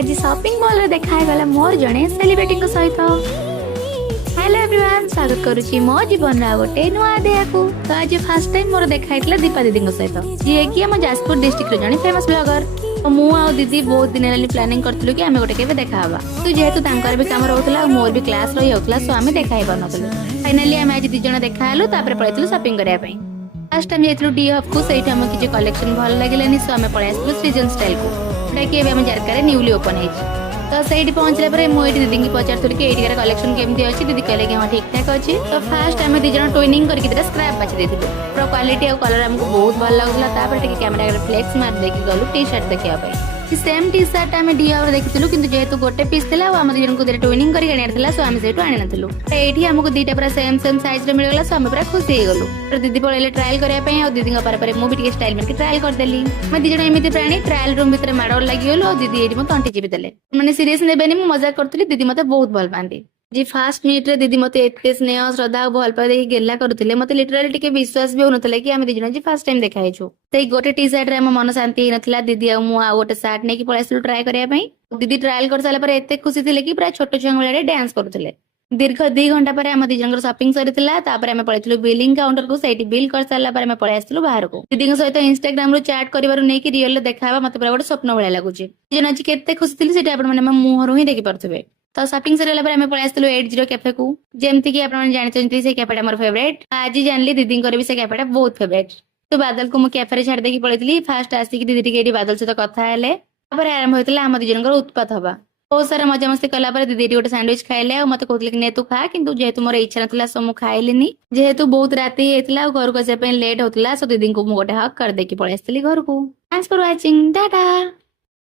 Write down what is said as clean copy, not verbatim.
आज shopping mall रे देखा गला मोर जणे सेलिब्रिटी को सहित। हेलो एवरीवन, स्वागत करूची मो जीवन रा गोटे नुआ अध्याय को। तो आज फर्स्ट टाइम मोर देखा हितला दीपा दीदी को सहित, जे कि हम जाजपुर डिस्ट्रिक्ट रो जणे फेमस ब्लॉगर। तो मु आ दीदी बहुत दिन हेलानी प्लानिंग करथलु कि हमें गोटे केबे देखा हबा। तो जेहेतु तांकर भी काम रहउतला मोर भी क्लास रही होतला, सो हमें देखा ही बनतलु। फाइनली हम आज दी जण देखा हलु, तापर पळेतलु शॉपिंग करिया पई। फर्स्ट टाइम जेतलु डी हब को, सेठी हम किछ कलेक्शन भल लागलेनी, सो हमें पळे आसलु सृजन स्टाइल को, जोटा कि एबे हम जारका रे न्यूली ओपन हेछि। तो सही पहुंचला पर मुझे दीदी की पचार कि एटिकार कलेक्शन केमती अच्छी। दीदी कहले कि हाँ ठीक ठाक अच्छी। तो फास्ट आम दी जन ट्विनिंग करके स्क्रैप बाछि देथिलु। पूरा क्वालिटी और कलर हमको बहुत भल लागुला। तापर टिके कैमरा फ्लेक्स मार देकी गलु टी शर्ट देखिया पई। सेम टी शर्ट आम डी आवर देखिथिलु, किंतु जेहेतु गोटे पीस थिला हम दी जन को ट्विनिंग करके आनियार थिला, सो हम सेटु आनि नथिलु। तो एठी हमको दीटा पूरा सेम साइज रे मिल गला, सो हम पूरा खुशी हे गलु। तो दीदी पळेले ट्रायल करिया पई, और दीदी पारे पारे मु भी टिके स्टाइल मारके ट्रायल कर देली। मैं दी जन एमिति प्राणी ट्रायल रूम भीतर माडोल लागि गलु, और दीदी एठी म तंटी चिपि देले। माने सीरियस नेबेनी, मु मजाक करथुली। दीदी मते बहुत भल पांदी जी। फास्ट मिनिट रे दीदी मते एते स्नेह श्रद्धा और भल पाए देखि गेला करूथिले। मते लिटरली टिके विश्वास भी होनथले कि हम दी जन जी फर्स्ट टाइम देखा हेछु। सेई गोटे टी शर्ट रे हम मन शांति हे नथला। दीदी आ मु आ गोटे शर्ट नेकी पळासलु ट्राई करिया पई। दीदी ट्रायल कर साला पर एते खुशी थिले कि पूरा छोटो छुआ बेले डांस करूथिले। दीर्घ 2 घंटा पर हम दी जनकर शॉपिंग सरिथिला। तापर हम पळेथलु बिलिंग काउंटर को, सेठी बिल कर साला पर हम पळे आसलु बाहर को। दीदी के सहित इंस्टाग्राम रो चैट करिवारु नै कि रियल देखाबा मते पूरा गोटे स्वप्न भले लागुची। जन आज केते खुशी थिली सेटा आपण माने मुहरु ही देखि परथबे। तो शॉपिंग सरिला पर हमें पळे आसलु 80 कैफे को, जेमति कि आपण जानिचंती से कैफेटा मोर फेवरेट। आज जानली दीदी कर भी से कैफेटा बहुत फेवरेट। तो बादल को मु कैफे रे छाड़ देकी पळेतली। फास्ट आसी कि दीदी टिके बादल से कथा हेले, तापर आरंभ होइतला हम दी जनकर उत्पात हबा। बहुत सारा मजा मस्ती कला पर दीदी गोटे सैंडविच खाइले, और मते कहले कि ने तू खा, किंतु जेहेतु मोर इच्छा नथला सो मु खाइलिनी। जेहेतु बहुत राती हेतला और घर को से पे लेट होतला, सो दीदी को मु गोटे हक कर देकी पळे आसली घर को। Thanks for watching, Tata.